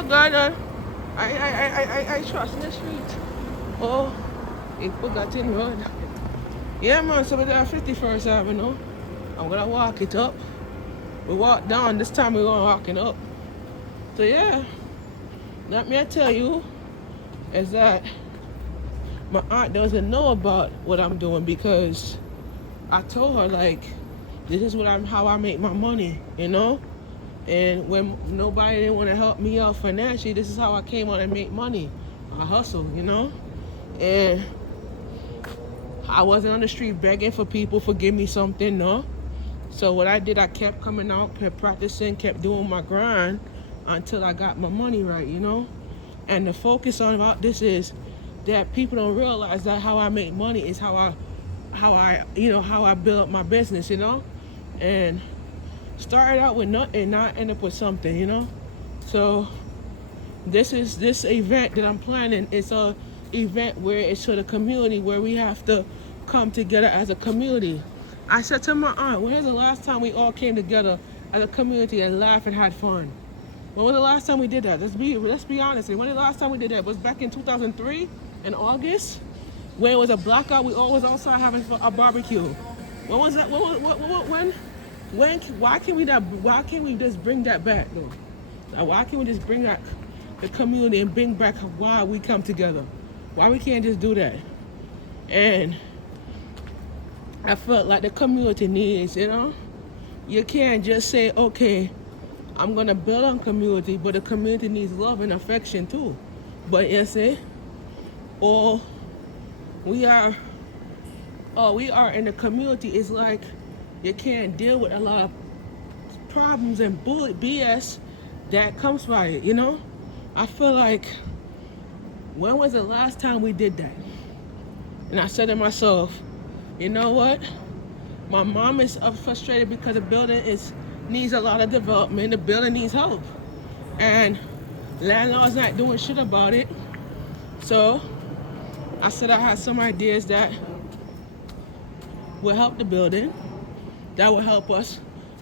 all good. I trust in the street. Oh, it forgotten road. Yeah, man, so we're at 51st Avenue. I'm gonna walk it up. We walk down, this time we're gonna walk it up. So yeah, let me tell you is that my aunt doesn't know about what I'm doing because I told her like this is how I make my money, you know? And when nobody didn't want to help me out financially, this is how I came on and make money. I hustle, you know? And I wasn't on the street begging for people for give me something, no. So what I did, I kept coming out, kept practicing, kept doing my grind until I got my money right, you know? And the focus on about this is that people don't realize that how I make money is how I build up my business, you know? And started out with nothing, not end up with something, you know? So this event that I'm planning. It's a event where it's for the community, where we have to come together as a community. I said to my aunt, when was the last time we all came together as a community and laughed and had fun? When was the last time we did that? Let's be honest. When was the last time we did that? It was back in 2003 in August, when it was a blackout. We all was outside having a barbecue. When was that? When? Why can't we just bring that back though? Like, why can't we just bring back the community and bring back why we come together? Why we can't just do that? And I felt like the community needs, you know? You can't just say, okay, I'm gonna build on community, but the community needs love and affection too. But you see, or we are in the community, it's like you can't deal with a lot of problems and BS that comes by it, you know? I feel like, when was the last time we did that? And I said to myself, you know what? My mom is frustrated because the building needs a lot of development. The building needs help. And landlord's not doing shit about it. So I said I had some ideas that will help the building, that will help us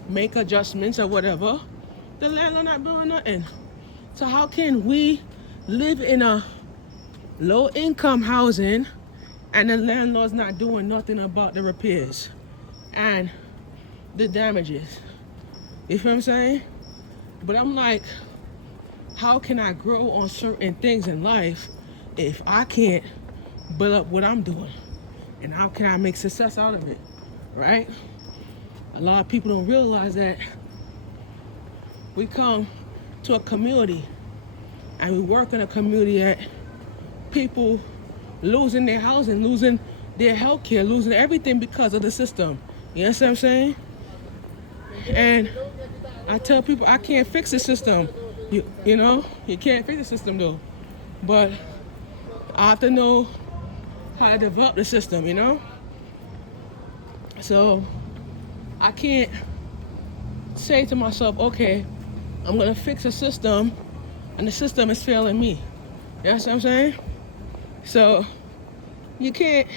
make adjustments or whatever. The landlord not doing nothing. So how can we live in a low income housing and the landlord's not doing nothing about the repairs and the damages? You feel what I'm saying? But I'm like, how can I grow on certain things in life if I can't build up what I'm doing? And how can I make success out of it, right? A lot of people don't realize that we come to a community and we work in a community that people losing their housing, losing their health care, losing everything because of the system. You know what I'm saying? And I tell people I can't fix the system. You know, you can't fix the system though. But I have to know how to develop the system, you know? So I can't say to myself, okay, I'm gonna fix a system and the system is failing me. You know what I'm saying? So you can't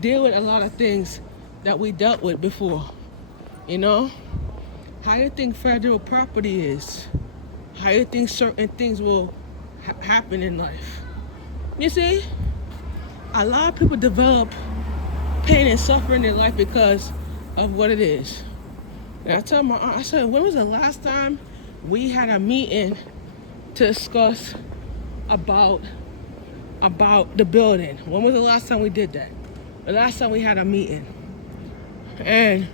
deal with a lot of things that we dealt with before. You know? How do you think federal property is? How do you think certain things will happen in life? You see? A lot of people develop pain and suffering in life because of what it is. And I tell my aunt, I said, when was the last time we had a meeting to discuss about the building? When was the last time we did that? The last time we had a meeting. And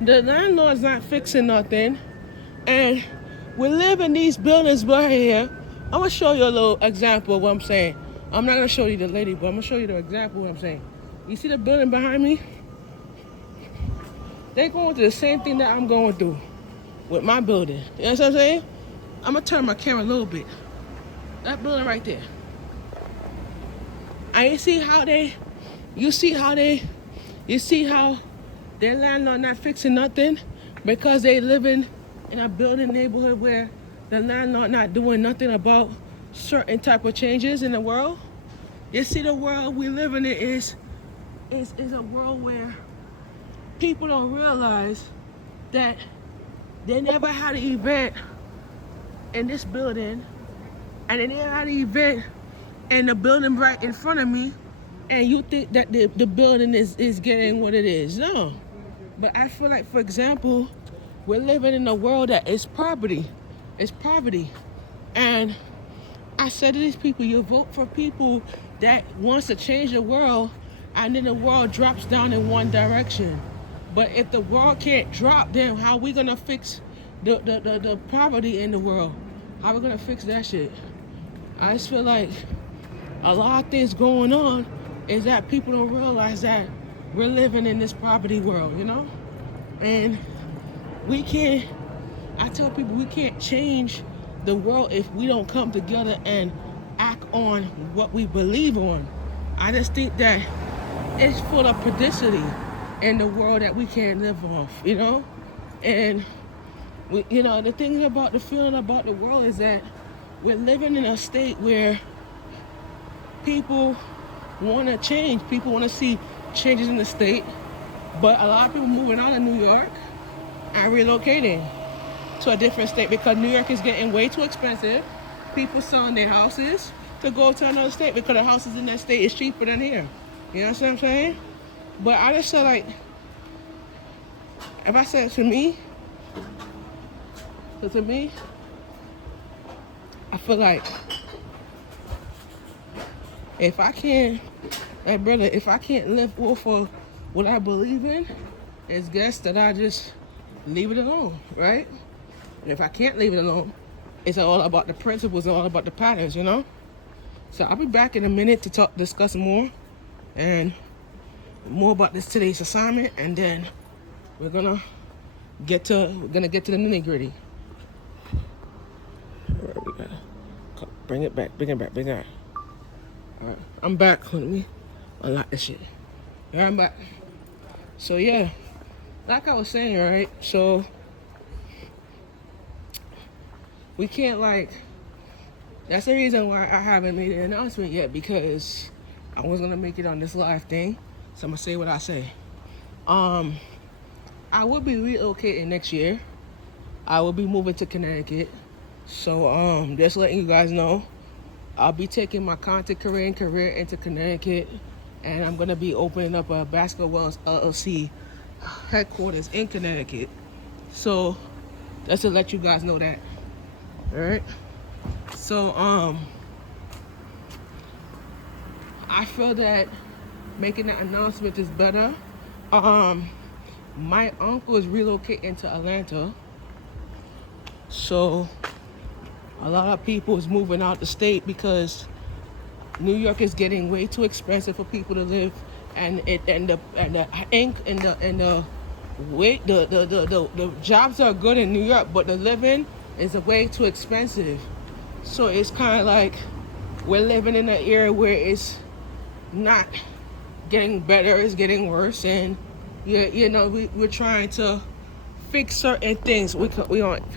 the landlord's not fixing nothing. And we live in these buildings right here. I'm gonna show you a little example of what I'm saying. I'm not gonna show you the lady, but I'm gonna show you the example of what I'm saying. You see the building behind me? They're going through the same thing that I'm going through with my building. You know what I'm saying? I'm gonna turn my camera a little bit. That building right there. And you see how their landlord not fixing nothing because they living in a building neighborhood where the landlord not doing nothing about certain type of changes in the world. You see, the world we live in is a world where people don't realize that they never had an event in this building, and then they had an event in the building right in front of me, and you think that the building is getting what it is. No. But I feel like, for example, we're living in a world that is poverty. It's poverty. And I said to these people, you vote for people that wants to change the world, and then the world drops down in one direction. But if the world can't drop, then how are we gonna fix the poverty in the world? How are we gonna fix that shit? I just feel like a lot of things going on is that people don't realize that we're living in this poverty world, you know? And we can't, I tell people we can't change the world if we don't come together and act on what we believe on. I just think that it's full of predicity in the world that we can't live off, you know? And, the thing about the feeling about the world is that we're living in a state where people want to change. People want to see changes in the state. But a lot of people moving out of New York and relocating to a different state because New York is getting way too expensive. People selling their houses to go to another state because the houses in that state is cheaper than here. You know what I'm saying? But I just said, like, if I said to me, I feel like if I can't live off of what I believe in, it's best that I just leave it alone, right? And if I can't leave it alone, it's all about the principles and all about the patterns, you know? So I'll be back in a minute to discuss more and more about today's assignment, and then we're gonna get to the nitty gritty. Alright, we gotta bring it back. Alright, I'm back. Let me unlock this shit. Alright, I'm back. So yeah, like I was saying, right? So we can't, that's the reason why I haven't made an announcement yet, because I was gonna make it on this live thing. So I'm gonna say what I say. I will be relocating next year. I will be moving to Connecticut. So just letting you guys know, I'll be taking my content career into Connecticut, and I'm gonna be opening up a Basket Wells LLC headquarters in Connecticut. So just to let you guys know that. All right. So I feel that making that announcement is better. My uncle is relocating to Atlanta, so a lot of people is moving out the state because New York is getting way too expensive for people to live, and the jobs are good in New York, but the living is way too expensive. So it's kind of like we're living in an era where it's not getting better, it's getting worse, and we're trying to fix certain things. We aren't